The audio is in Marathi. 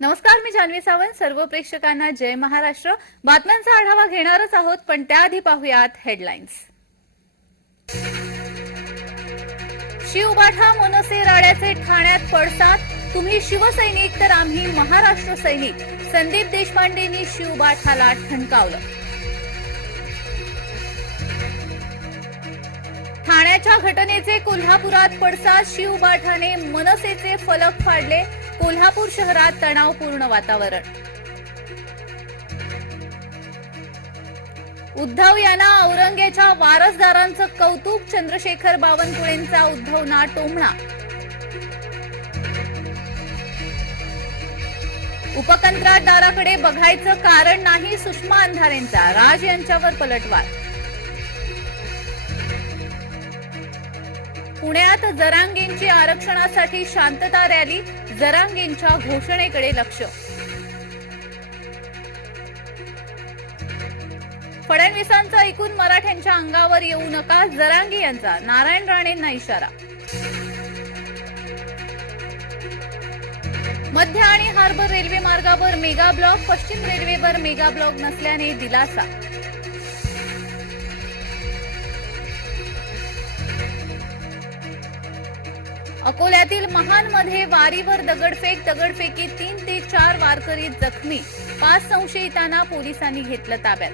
नमस्कार मी जान्हवी सावंत. सर्व प्रेक्षकांना जय महाराष्ट्र. बातम्यांचा आढावा घेणारच आहोत पण त्याआधी पाहुयात हेडलाईन्स शिवबाठा मनसे राड्याचे ठाण्यात पडसाद. तुम्ही शिवसैनिक तर आम्ही महाराष्ट्र सैनिक. संदीप देशपांडेंनी शिवबाठाला ठणकावलं. ठाण्याच्या घटनेचे कोल्हापुरात पडसाद. शिवबाठाने मनसेचे फलक फाडले. कोल्हापूर शहरात तणावपूर्ण वातावरण. उद्धव यांना औरंगेच्या वारसदारांचं कौतुक चंद्रशेखर बावनकुळेंचा उद्धवना टोमणा. उपकंत्राटदाराकडे बघायचं कारण नाही सुषमा अंधारेंचा राज यांच्यावर पलटवार. पुण्यात जरांगेंची आरक्षणासाठी शांतता रॅली जरांगेंच्या घोषणेकडे लक्ष. फडणवीसांचा ऐकून मराठ्यांच्या अंगावर येऊ नका जरांगे यांचा नारायण राणेंना इशारा. मध्य आणि हार्बर रेल्वे मार्गावर मेगा ब्लॉक पश्चिम रेल्वेवर मेगा ब्लॉक नसल्याने दिलासा. अकोल्यातील महानमध्ये वारीवर दगडफेक दगडफेकी तीन ते चार वारकरी जखमी. पाच संशयितांना पोलिसांनी घेतलं ताब्यात.